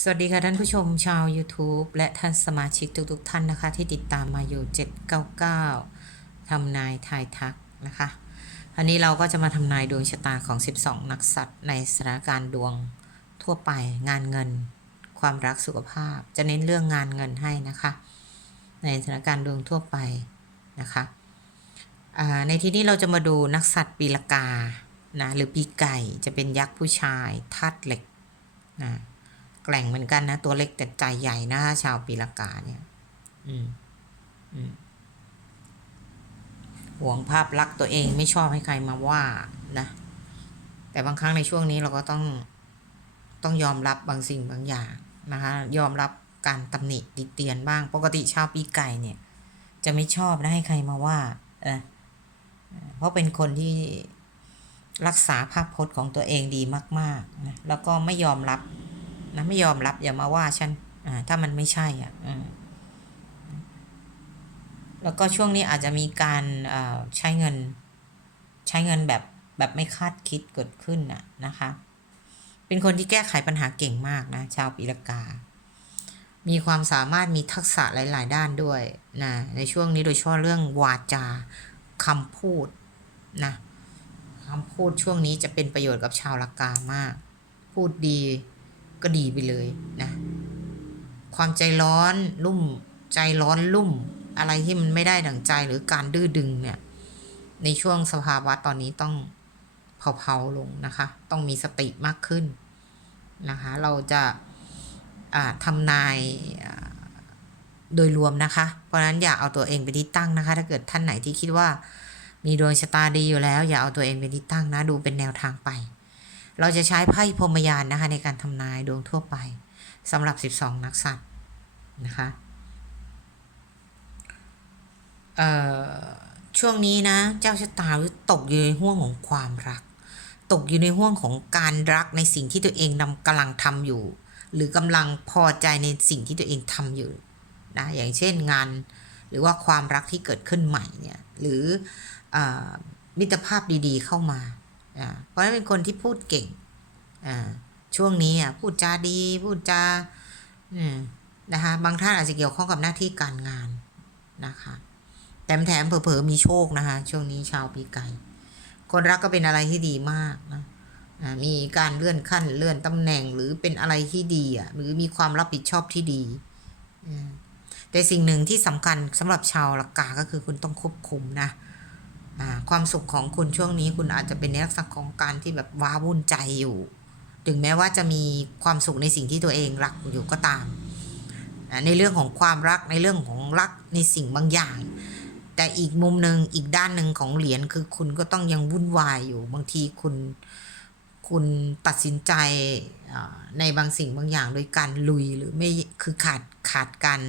สวัสดีค่ะท่านผู้ชมชาว YouTube และท่านสมาชิกทุกๆท่านนะคะ ที่ติดตามมาอยู่ 799 ทำนายทายทักนะคะ อันนี้เราก็จะมาทำนายดวงชะตาของ 12 นักสัตว์ในสถานการณ์ดวงทั่วไปงานเงิน ความรักสุขภาพ จะเน้นเรื่องงานเงินให้นะคะ ในสถานการณ์ดวงทั่วไปนะคะในที่นี้เราจะมาดูนักสัตว์ปีละกานะหรือปีไก่จะเป็นยักษ์ผู้ชายธาตุเหล็กนะ แกล่งเหมือนกันนะ ตัวเล็กแต่ใจใหญ่นะชาวปีละกาเนี่ย อืม อืมห่วงภาพลักษณ์ตัวเองไม่ชอบให้ใครมาว่านะ แต่บางครั้งในช่วงนี้เราก็ต้องต้องยอมรับบางสิ่งบางอย่างนะคะ ยอมรับการตำหนิติเตียนบ้าง ปกติชาวปีไก่เนี่ย จะไม่ชอบนะให้ใครมาว่าเออเพราะเป็นคนที่รักษาภาพพจน์ของตัวเองดีมาก ๆ นะ แล้วก็ไม่ยอมรับ นะไม่ยอมรับอย่ามาว่าฉันอ่าถ้ามันไม่ใช่อะอืมแล้วก็ช่วงนี้อาจจะมีการอ่าใช้เงิน ใช้เงินแบบแบบไม่คาดคิดเกิดขึ้นน่ะนะคะ เป็นคนที่แก้ไขปัญหาเก่งมากนะ ชาวปีละกา มีความสามารถมีทักษะหลาย ๆ ด้านด้วยนะในช่วงนี้โดยเฉพาะเรื่องวาจาคำพูดนะคำพูดช่วงนี้จะเป็นประโยชน์กับชาวละกามาก พูดดี ก็ดีไปเลยนะ ความใจร้อนลุ่ม ใจร้อนลุ่ม อะไรที่มันไม่ได้ดั่งใจหรือการดื้อดึงเนี่ย ในช่วงสภาวะตอนนี้ต้องเผาๆลงนะคะ ต้องมีสติมากขึ้นนะคะ เราจะอ่าทำนายโดยรวมนะคะ เพราะฉะนั้นอย่าเอาตัวเองเป็นที่ตั้งนะคะ ถ้าเกิดท่านไหนที่คิดว่ามีดวงชะตาดีอยู่แล้ว อย่าเอาตัวเองเป็นที่ตั้งนะ ดูเป็นแนวทางไป เราจะใช้ไพ่พรมยานนะคะ ในการทำนายดวงทั่วไปสำหรับ 12 นักสัตว์นะคะช่วงนี้นะ เจ้าชะตาตกอยู่ในห่วงของความรัก ตกอยู่ในห่วงของการรักในสิ่งที่ตัวเองนำกำลังทำอยู่ หรือกำลังพอใจในสิ่งที่ตัวเองทำอยู่นะอย่างเช่นงานหรือว่าความรักที่เกิดขึ้นใหม่เนี่ยหรืออมิตรภาพดีๆเข้ามา เพราะฉะนั้นเป็นคนที่พูดเก่งช่วงนี้อะพูดจาดีพูดจาอืนะคะบางท่านอาจจะเกี่ยวข้องกับหน้าที่การงานนะคะแต่แถมเผลอๆมีโชคนะคะช่วงนี้ชาวปีไก่คนรักก็เป็นอะไรที่ดีมากนะมีการเลื่อนขั้นเลื่อนตำแหน่งหรือเป็นอะไรที่ดีอะหรือมีความรับผิดชอบที่ดีอแต่สิ่งหนึ่งที่สำคัญสำหรับชาวลักกาก็คือคุณต้องควบคุมนะ ความสุขของคุณช่วงนี้คุณอาจจะเป็นในลักษณะของการที่แบบว้าวุ่นใจอยู่ ถึงแม้ว่าจะมีความสุขในสิ่งที่ตัวเองรักอยู่ก็ตาม ในเรื่องของความรักในเรื่องของรักในสิ่งบางอย่าง แต่อีกมุมหนึ่งอีกด้านหนึ่งของเหรียญคือคุณก็ต้องยังวุ่นวายอยู่บางทีคุณคุณตัดสินใจในบางสิ่งบางอย่างโดยการลุยหรือไม่คือขาดขาดการ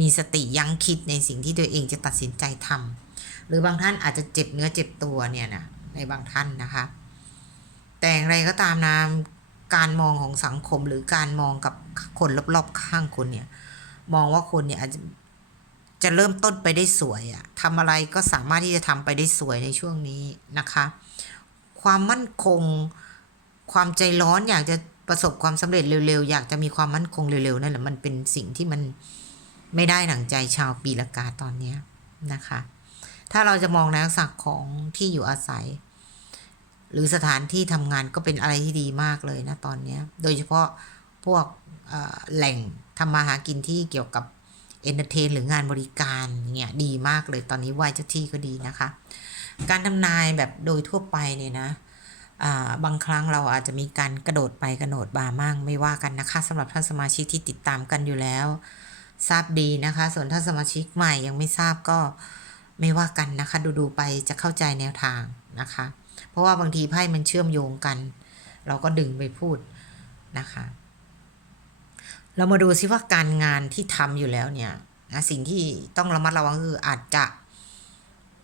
มีสติยั้งคิดในสิ่งที่ตัวเองจะตัดสินใจทำ หรือบางท่านอาจจะเจ็บเนื้อเจ็บตัวเนี่ยนะในบางท่านนะคะ แต่อย่างไรก็ตามนะการมองของสังคมหรือการมองกับคนรอบๆข้างคุณเนี่ย มองว่าคุณเนี่ยอาจจะจะเริ่มต้นไปได้สวยอะทำอะไรก็สามารถที่จะทำไปได้สวยในช่วงนี้นะคะ ความมั่นคง ความใจร้อนอยากจะประสบความสำเร็จเร็วๆ อยากจะมีความมั่นคงเร็วๆนั่นแหละมันเป็นสิ่งที่มันไม่ได้หนังใจชาวปีละกาตอนนี้นะคะ ถ้าเราจะมองในลักษณะของที่อยู่อาศัย หรือสถานที่ทำงานก็เป็นอะไรที่ดีมากเลยนะตอนนี้ โดยเฉพาะพวกแหล่งทำมาหากินที่เกี่ยวกับเอนเตอร์เทนหรืองานบริการเนี่ยดีมากเลยตอนนี้ไหวเจ้าที่ก็ดีนะคะ การทำนายแบบโดยทั่วไปเนี่ยนะบางครั้งเราอาจจะมีการกระโดดไปกระโดดบามั่งไม่ว่ากันนะคะสำหรับท่านสมาชิกที่ติดตามกันอยู่แล้ว ทราบดีนะคะ ส่วนท่านสมาชิกใหม่ยังไม่ทราบก็ ไม่ว่ากันนะคะ ดูๆไปจะเข้าใจแนวทางนะคะ เพราะว่าบางทีไพ่มันเชื่อมโยงกัน เราก็ดึงไปพูดนะคะ เรามาดูซิว่าการงานที่ทำอยู่แล้วเนี่ยนะสิ่งที่ต้องระมัดระวังคืออาจจะ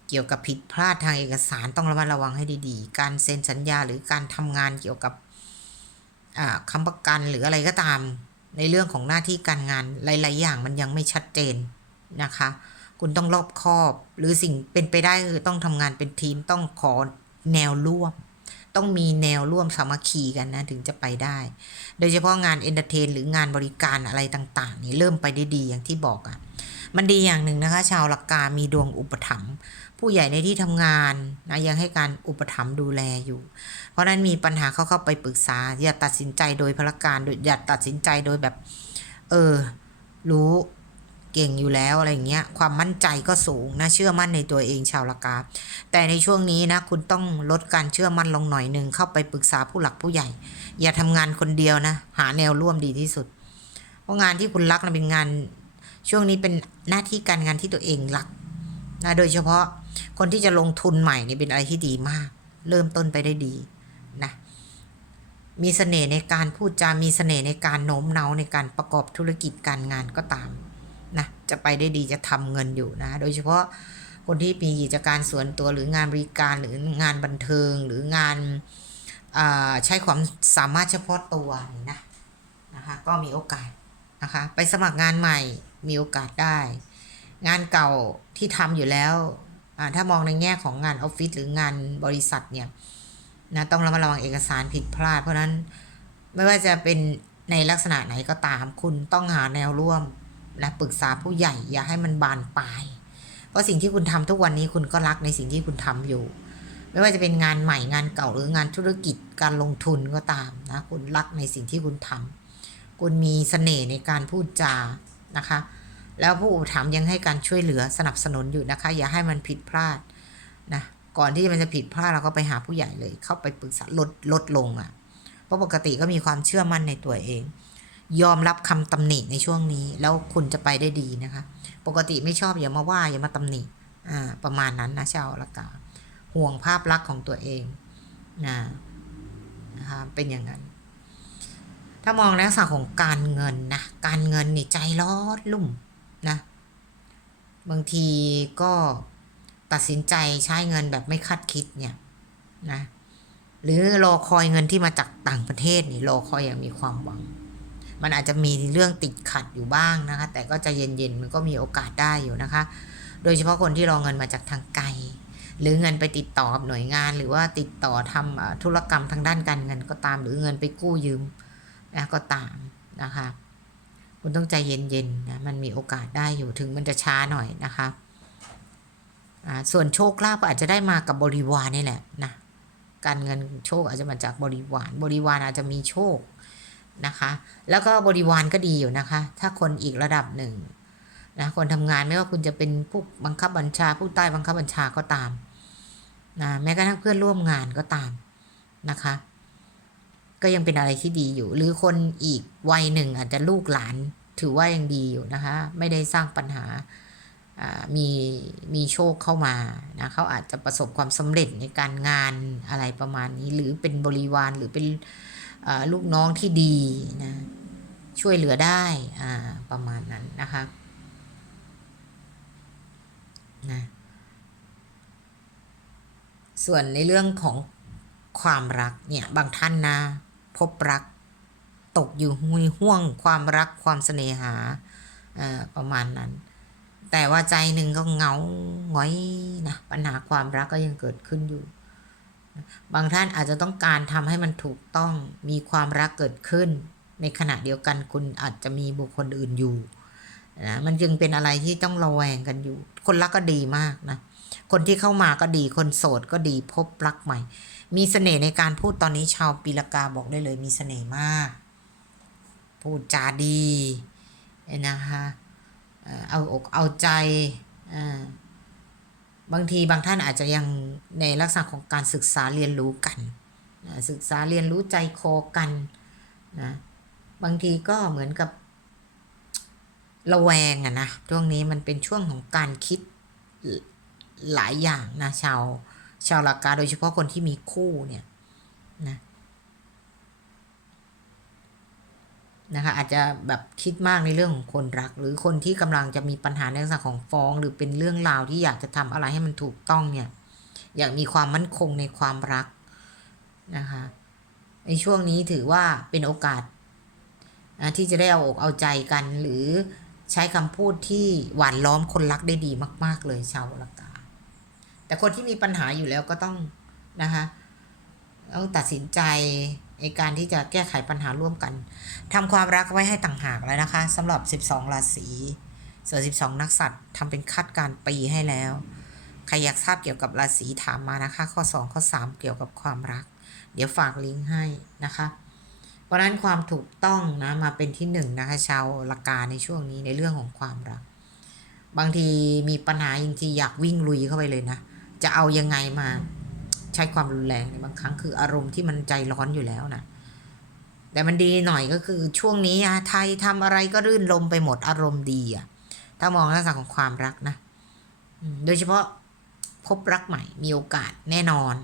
เกี่ยวกับผิดพลาดทางเอกสารต้องระมัดระวังให้ดีๆ การเซ็นสัญญาหรือการทำงานเกี่ยวกับคำประกันหรืออะไรก็ตามในเรื่องของหน้าที่การงานหลาย ๆ อย่างมันยังไม่ชัดเจนนะคะ คุณต้องรอบคอบ หรือสิ่งเป็นไปได้คือต้องทำงานเป็นทีมต้องขอแนวร่วม ต้องมีแนวร่วมสามัคคีกันนะถึงจะไปได้ โดยเฉพาะงานเอนเตอร์เทนหรืองานบริการอะไรต่างๆ นี่เริ่มไปได้ดีอย่างที่บอกอะ่ะมันดีอย่างหนึ่งนะคะ ชาวลักกามีดวงอุปถัมภ์ผู้ใหญ่ในที่ทำงานนะยังให้การอุปถัมภ์ดูแลอยู่ เพราะนั้นมีปัญหาเขาเข้าไปปรึกษา อย่าตัดสินใจโดยพละการอย่าตัดสินใจโดยแบบ เออ รู้ เก่งอยู่แล้วอะไรเงี้ย ความมั่นใจก็สูงนะ เชื่อมั่นในตัวเองชาวละกาแต่ในช่วงนี้นะ คุณต้องลดการเชื่อมั่นลงหน่อยหนึ่งเข้าไปปรึกษาผู้หลักผู้ใหญ่ อย่าทำงานคนเดียวนะ หาแนวร่วมดีที่สุด เพราะงานที่คุณรักนะเป็นงาน ช่วงนี้เป็นหน้าที่การงานที่ตัวเองรักนะโดยเฉพาะคนที่จะลงทุนใหม่นี่เป็นอะไรที่ดีมาก เริ่มต้นไปได้ดีนะมีเสน่ห์ในการพูดจา มีเสน่ห์ในการโน้มน้าวในการประกอบธุรกิจการงานก็ตาม นะจะไปได้ดีจะทำเงินอยู่นะ โดยเฉพาะคนที่มีกิจการส่วนตัวหรืองานบริการหรืองานบันเทิงหรืองานใช้ความสามารถเฉพาะตัวนี่นะนะคะก็มีโอกาสนะคะไปสมัครงานใหม่มีโอกาสได้ งานเก่าที่ทำอยู่แล้วถ้ามองในแง่ของงานออฟฟิศหรืองานบริษัทเนี่ยนะต้องระมัดระวังเอกสารผิดพลาด เพราะนั้นไม่ว่าจะเป็นในลักษณะไหนก็ตามคุณต้องหาแนวร่วม และปรึกษาผู้ใหญ่อย่าให้มันบานปลาย เพราะสิ่งที่คุณทำทุกวันนี้คุณก็รักในสิ่งที่คุณทำอยู่ ไม่ว่าจะเป็นงานใหม่งานเก่าหรืองานธุรกิจการลงทุนก็ตามนะคุณรักในสิ่งที่คุณทำคุณมีเสน่ห์ในการพูดจานะคะ แล้วผู้อุปถัมภ์ยังให้การช่วยเหลือสนับสนุนอยู่นะคะ อย่าให้มันผิดพลาดนะก่อนที่มันจะผิดพลาดเราก็ไปหาผู้ใหญ่เลย เข้าไปปรึกษาลดลดลงอะ่ะเพราะปกติก็มีความเชื่อมั่นในตัวเอง ยอมรับคำตำหนิในช่วงนี้ แล้วคุณจะไปได้ดีนะคะ ปกติไม่ชอบอย่ามาว่าอย่ามาตำหนิอ่าประมาณนั้นนะชาวละกาห่วงภาพลักษณ์ของตัวเองนะนะคะเป็นอย่างนั้น ถ้ามองในลักษณะของการเงินนะการเงินนี่ใจร้อนลุ่มนะบางทีก็ตัดสินใจใช้เงินแบบไม่คาดคิดเนี่ยนะหรือรอคอยเงินที่มาจากต่างประเทศนี่รอคอยอย่างมีความหวัง มันอาจจะมีเรื่องติดขัดอยู่บ้างนะคะ แต่ก็จะเย็นๆมันก็มีโอกาสได้อยู่นะคะ โดยเฉพาะคนที่รอเงินมาจากทางไกล หรือเงินไปติดต่อกับหน่วยงาน หรือว่าติดต่อทำอ่าธุรกรรมทางด้านการเงินก็ตาม หรือเงินไปกู้ยืมนะก็ตามนะคะ คุณต้องใจเย็นๆนะมันมีโอกาสได้อยู่ถึงมันจะช้าหน่อยนะคะส่วนโชคลาภก็อาจจะได้มากับบริวารนี่แหละนะการเงินโชคอาจจะมาจากบริวาร บริวารอาจจะมีโชค นะคะ แล้วก็บริวารก็ดีอยู่นะคะ ถ้าคนอีกระดับหนึ่งนะคนทำงานไม่ว่าคุณจะเป็นผู้บังคับบัญชา ผู้ใต้บังคับบัญชาก็ตามนะแม้กระทั่งเพื่อนร่วมงานก็ตามนะคะ ก็ยังเป็นอะไรที่ดีอยู่ หรือคนอีกวัยหนึ่งอาจจะลูกหลานถือว่ายังดีอยู่นะคะ ไม่ได้สร้างปัญหาอ่ามีมีโชคเข้ามานะเขาอาจจะประสบความสำเร็จในการงานอะไรประมาณนี้ หรือเป็นบริวารหรือเป็น ลูกน้องที่ดีนะช่วยเหลือได้อ่าประมาณนั้นนะคะนะส่วนในเรื่องของความรักเนี่ยบางท่านนะพบรักตกอยู่ในห่วงความรักความเสน่หาอ่าประมาณนั้น แต่ว่าใจหนึ่งก็เงาหงอยนะปัญหาความรักก็ยังเกิดขึ้นอยู่ บางท่านอาจจะต้องการทำให้มันถูกต้องมีความรักเกิดขึ้น ในขณะเดียวกันคุณอาจจะมีบุคคลอื่นอยู่นะมันจึงเป็นอะไรที่ต้องระแวงกันอยู่ คนรักก็ดีมากนะ คนที่เข้ามาก็ดีคนโสดก็ดีพบรักใหม่ มีเสน่ห์ในการพูดตอนนี้ชาวปีละกาบอกได้เลย มีเสน่ห์มาก พูดจาดีนะคะเอ่อเอาอกเอาใจอ่า บางทีบางท่านอาจจะยังในลักษณะของการศึกษาเรียนรู้กันนะศึกษาเรียนรู้ใจคอกันนะบางทีก็เหมือนกับระแวงอะนะช่วงนี้มันเป็นช่วงของการคิดหลายอย่างนะชาวชาวลากาโดยเฉพาะคนที่มีคู่เนี่ยนะ นะคะอาจจะแบบคิดมากในเรื่องของคนรัก หรือคนที่กำลังจะมีปัญหาในลักษณะของฟ้อง หรือเป็นเรื่องราวที่อยากจะทำอะไรให้มันถูกต้องเนี่ยอยากมีความมั่นคงในความรักนะคะในช่วงนี้ถือว่าเป็นโอกาสนะที่จะได้เอาอกเอาใจกัน หรือใช้คำพูดที่หวานล้อมคนรักได้ดีมาก ๆ เลยชาวละกาแต่คนที่มีปัญหาอยู่แล้วก็ต้องนะคะต้องตัดสินใจ ในการที่จะแก้ไขปัญหาร่วมกันทำความรักไว้ให้ต่างหากแล้วนะคะสำหรับ 12 ราศีส่วน 12 นักสัตว์ทำเป็นคาดการปีให้แล้วใครอยากทราบเกี่ยวกับราศีถามมานะคะ ข้อ 2 ข้อ 3 เกี่ยวกับความรัก เดี๋ยวฝากลิงก์ให้นะคะเพราะนั้นความถูกต้องนะมาเป็นที่หนึ่งนะคะชาวละกาในช่วงนี้ในเรื่องของความรัก บางทีมีปัญหาจริงๆอยากวิ่งลุยเข้าไปเลยนะ จะเอายังไงมา ใช้ความรุนแรงในบางครั้งคืออารมณ์ที่มันใจร้อนอยู่แล้วนะแต่มันดีหน่อยก็คือช่วงนี้อะไทยทำอะไรก็รื่นลมไปหมดอารมณ์ดีอะถ้ามองในลักษณะของความรักนะโดยเฉพาะพบรักใหม่มีโอกาสแน่นอน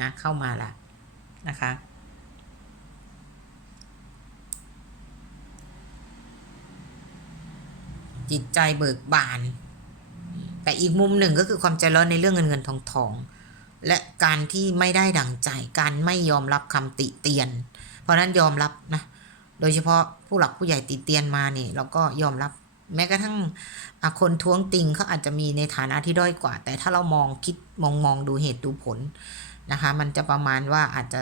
นะเข้ามาละนะคะจิตใจเบิกบาน แต่อีกมุมหนึ่งก็คือความใจร้อนในเรื่องเงินเงินทองทอง และการที่ไม่ได้ดังใจการไม่ยอมรับคำติเตียน เพราะนั้นยอมรับนะโดยเฉพาะผู้หลักผู้ใหญ่ติเตียนมาเนี่ยเราก็ยอมรับแม้กระทั่งคนท้วงติงเขาอาจจะมีในฐานะที่ด้อยกว่า แต่ถ้าเรามองคิดมองมองดูเหตุดูผลนะคะ มันจะประมาณว่าอาจจะ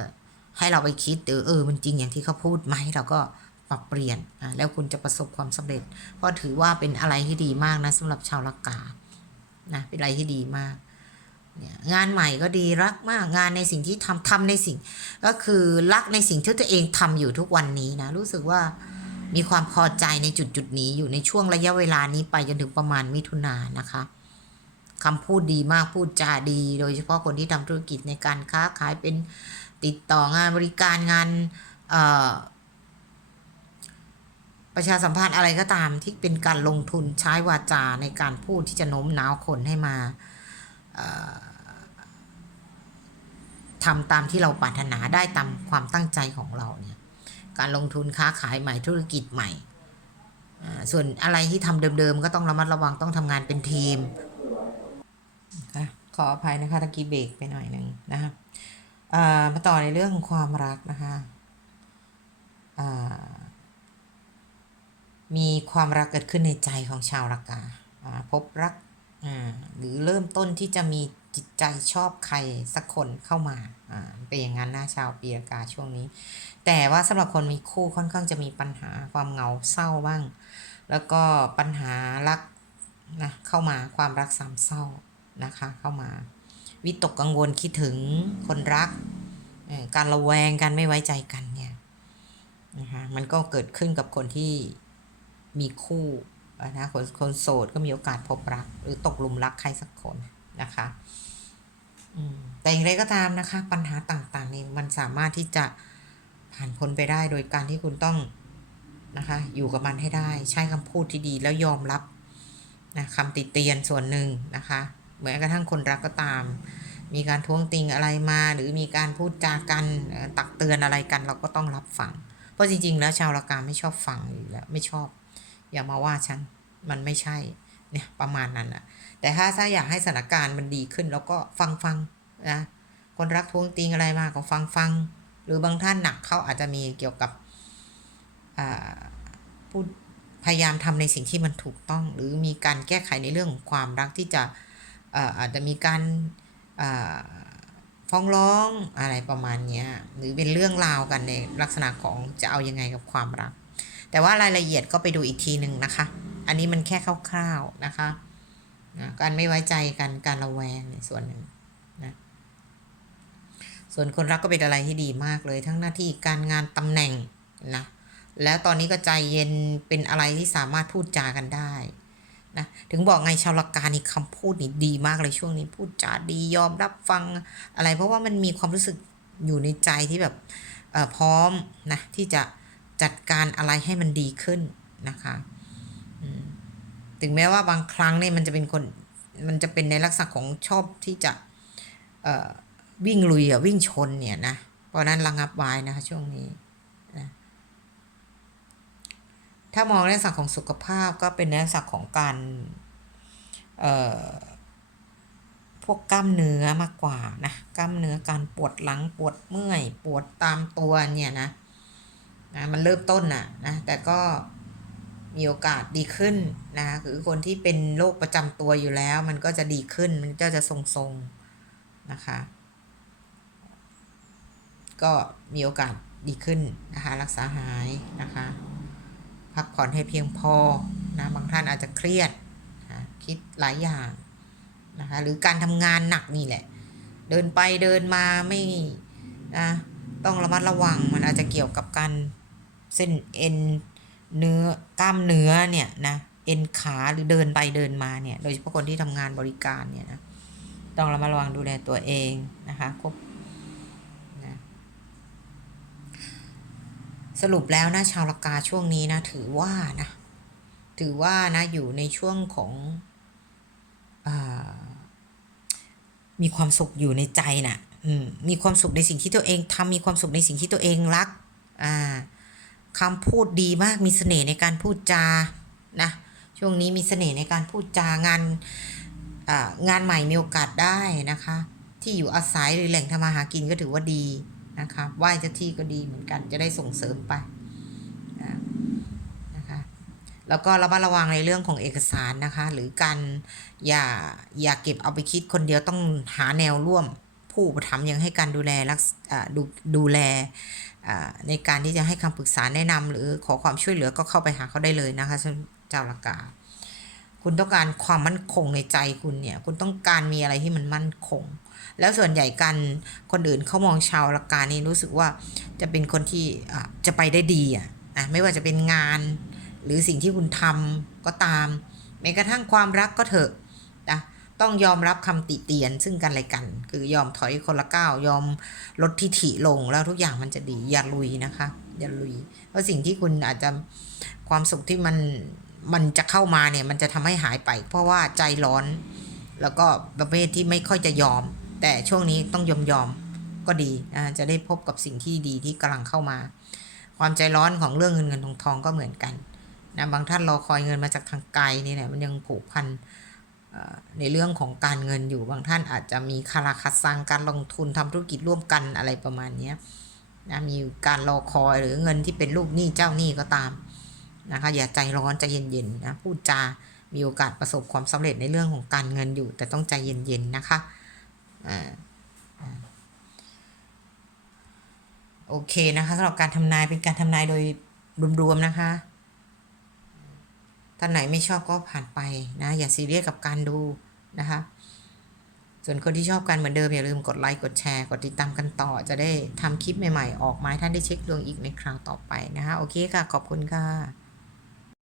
ให้เราไปคิดเออเออมันจริงอย่างที่เขาพูดไหมเราก็ปรับเปลี่ยนอะแล้วคุณจะประสบความสำเร็จ เพราะถือว่าเป็นอะไรที่ดีมากนะสำหรับชาวลักกานะเป็นอะไรที่ดีมาก งานใหม่ก็ดีรักมากงานในสิ่งที่ทำทำในสิ่ง ก็คือรักในสิ่งที่ตัวเองทำอยู่ทุกวันนี้นะ รู้สึกว่ามีความพอใจในจุดจุดนี้อยู่ในช่วงระยะเวลานี้ไปจนถึงประมาณมิถุนายนนะคะคำพูดดีมากพูดจาดี โดยเฉพาะคนที่ทำธุรกิจในการค้าขายเป็นติดต่องานบริการงานประชาสัมพันธ์อะไรก็ตามที่เป็นการลงทุนใช้วาจาในการพูดที่จะโน้มน้าวคนให้มา ทำตามที่เราปรารถนาได้ตามความตั้งใจของเราเนี่ยการลงทุนค้าขายใหม่ธุรกิจใหม่ ส่วนอะไรที่ทำเดิมๆ ก็ต้องระมัดระวังต้องทำงานเป็นทีมค่ะขออภัยนะคะตะกี้เบรกไปหน่อยหนึ่งนะคะมาต่อในเรื่องของความรักนะคะมีความรักเกิดขึ้นในใจของชาวลักกาพบรัก หรือเริ่มต้นที่จะมีจิตใจชอบใครสักคนเข้ามาอ่าเป็นอย่างนั้นนะชาวปีละกาช่วงนี้ แต่ว่าสำหรับคนมีคู่ค่อนข้างจะมีปัญหาความเหงาเศร้าบ้าง แล้วก็ปัญหารักนะเข้ามาความรักสามเศร้านะคะเข้ามา วิตกกังวลคิดถึงคนรัก การระแวงการไม่ไว้ใจกันเนี่ยนะคะมันก็เกิดขึ้นกับคนที่มีคู่ นะคนคนโสดก็มีโอกาสพบรัก หรือตกหลุมรักใครสักคนนะคะแต่อย่างไรก็ตามนะคะ ปัญหาต่างๆ นี่มันสามารถที่จะผ่านพ้นไปได้โดยการที่คุณต้องนะคะ อยู่กับมันให้ได้ ใช้คำพูดที่ดีแล้วยอมรับนะคำติเตียนส่วนหนึ่งนะคะแม้กระทั่งคนรักก็ตาม มีการท้วงติงอะไรมา หรือมีการพูดจากันตักเตือนอะไรกัน เราก็ต้องรับฟังเพราะจริง ๆ แล้วชาวละกาไม่ชอบฟังอยู่แล้วไม่ชอบ อย่ามาว่าฉัน มันไม่ใช่ เนี่ยประมาณนั้นอะแต่ถ้าถ้าอยากให้สถานการณ์มันดีขึ้นเราก็ฟังฟังนะคนรักท้วงติงอะไรมาก็ฟังฟังหรือบางท่านหนักเขาอาจจะมีเกี่ยวกับพูดพยายามทำในสิ่งที่มันถูกต้อง หรือมีการแก้ไขในเรื่องของความรักที่จะอาจจะมีการฟ้องร้องอะไรประมาณนี้หรือเป็นเรื่องราวกันในลักษณะของจะเอายังไงกับความรัก แต่ว่ารายละเอียดก็ไปดูอีกทีหนึ่งนะคะ อันนี้มันแค่คร่าวๆนะคะนะการไม่ไว้ใจกันการระแวงในส่วนหนึ่งนะส่วนคนรักก็เป็นอะไรที่ดีมากเลย ทั้งหน้าที่การงานตำแหน่งนะแล้วตอนนี้ก็ใจเย็นเป็นอะไรที่สามารถพูดจากันได้นะถึงบอกไงชาวละกานี่คำพูดนี่ดีมากเลยช่วงนี้พูดจาดียอมรับฟังอะไร เพราะว่ามันมีความรู้สึกอยู่ในใจที่แบบเออพร้อมนะที่จะ จัดการอะไรให้มันดีขึ้นนะคะถึงแม้ว่าบางครั้งเนี่ยมันจะเป็นคนมันจะเป็นในลักษณะของชอบที่จะวิ่งลุยอะวิ่งชนเนี่ยนะ เพราะนั้นระงับไว้นะคะช่วงนี้นะถ้ามองในลักษณะของสุขภาพก็เป็นในลักษณะของการพวกกล้ามเนื้อมากกว่านะกล้ามเนื้อการปวดหลังปวดเมื่อย ปวดตามตัวเนี่ยนะ นะมันเริ่มต้นน่ะนะแต่ก็มีโอกาสดีขึ้นนะคือคนที่เป็นโรคประจำตัวอยู่แล้ว มันก็จะดีขึ้นมันก็จะทรงๆนะคะ ก็มีโอกาสดีขึ้นนะคะรักษาหายนะคะ พักผ่อนให้เพียงพอนะบางท่านอาจจะเครียดนะคิดหลายอย่างนะคะหรือการทำงานหนักนี่แหละ เดินไปเดินมาไม่นะต้องระมัดระวังมันอาจจะเกี่ยวกับการ เส้นเอ็นเนื้อกล้ามเนื้อเนี่ยนะเอ็นขาหรือเดินไปเดินมาเนี่ยโดยเฉพาะคนที่ทำงานบริการเนี่ยนะต้องระมัดระวังดูแลตัวเองนะคะควบนะสรุปแล้วนะชาวละกาช่วงนี้นะถือว่านะถือว่านะอยู่ในช่วงของอมีความสุขอยู่ในใจน่ะมมีความสุขในสิ่งที่ตัวเองทำมีความสุขในสิ่งที่ตัวเองรักอ่า คำพูดดีมากมีเสน่ห์ในการพูดจานะช่วงนี้มีเสน่ห์ในการพูดจางานงานใหม่มีโอกาสได้นะคะ ที่อยู่อาศัยหรือแหล่งทำมาหากินก็ถือว่าดีนะคะไหว้เจ้าที่ก็ดีเหมือนกันจะได้ส่งเสริมไปนะคะแล้วก็ระมัดระวังในเรื่องของเอกสารนะคะ หรือการอย่าอย่าเก็บเอาไปคิดคนเดียวต้องหาแนวร่วม ผู้อุปถัมภ์ยังให้การดูแลรักดูดูแลในการที่จะให้คำปรึกษาแนะนำหรือขอความช่วยเหลือก็เข้าไปหาเขาได้เลยนะคะเจ้าละกาคุณต้องการความมั่นคงในใจคุณเนี่ย คุณต้องการมีอะไรที่มันมั่นคง แล้วส่วนใหญ่กันคนอื่นเขามองชาวละกกานี่รู้สึกว่าจะเป็นคนที่ะจะไปได้ดีอะอะไม่ว่าจะเป็นงาน หรือสิ่งที่คุณทำก็ตามแม้กระทั่งความรักก็เถอะนะ ต้องยอมรับคำติเตียนซึ่งกันและกัน คือยอมถอยคนละก้าวยอมลดทิฐิลงแล้วทุกอย่างมันจะดีอย่าลุยนะคะ อย่าลุย เพราะสิ่งที่คุณอาจจะความสุขที่มันมันจะเข้ามาเนี่ยมันจะทำให้หายไป เพราะว่าใจร้อน แล้วก็ประเภทที่ไม่ค่อยจะยอม แต่ช่วงนี้ต้องยอมยอมก็ดีอ่าจะได้พบกับสิ่งที่ดีที่กำลังเข้ามา ความใจร้อนของเรื่องเงินเงินทองทองก็เหมือนกันนะบางท่านรอคอยเงินมาจากทางไกลนี่แหละมันยังผูกพันเในเรื่องของการเงินอยู่บางท่านอาจจะมีคาราคาซังการลงทุนทำธุรกิจร่วมกันอะไรประมาณนี้นะมีการรอคอยหรือเงินที่เป็นลูกหนี้เจ้าหนี้ก็ตามนะคะอย่าใจร้อนใจเย็นๆนะพูดจา มีโอกาสประสบความสำเร็จในเรื่องของการเงินอยู่ แต่ต้องใจเย็นๆนะคะอ่าอ่าโอเคนะคะสำหรับการทำนายเป็นการทำนายโดยรวมๆนะคะ ท่านไหนไม่ชอบก็ผ่านไปนะ อย่าซีเรียสกับการดูนะคะ ส่วนคนที่ชอบกันเหมือนเดิมอย่าลืมกดไลค์กดแชร์กดติดตามกันต่อ จะได้ทำคลิปใหม่ๆ ออกมาให้ท่านได้เช็คดวงอีกในคราวต่อไปนะคะ โอเคค่ะ ขอบคุณค่ะ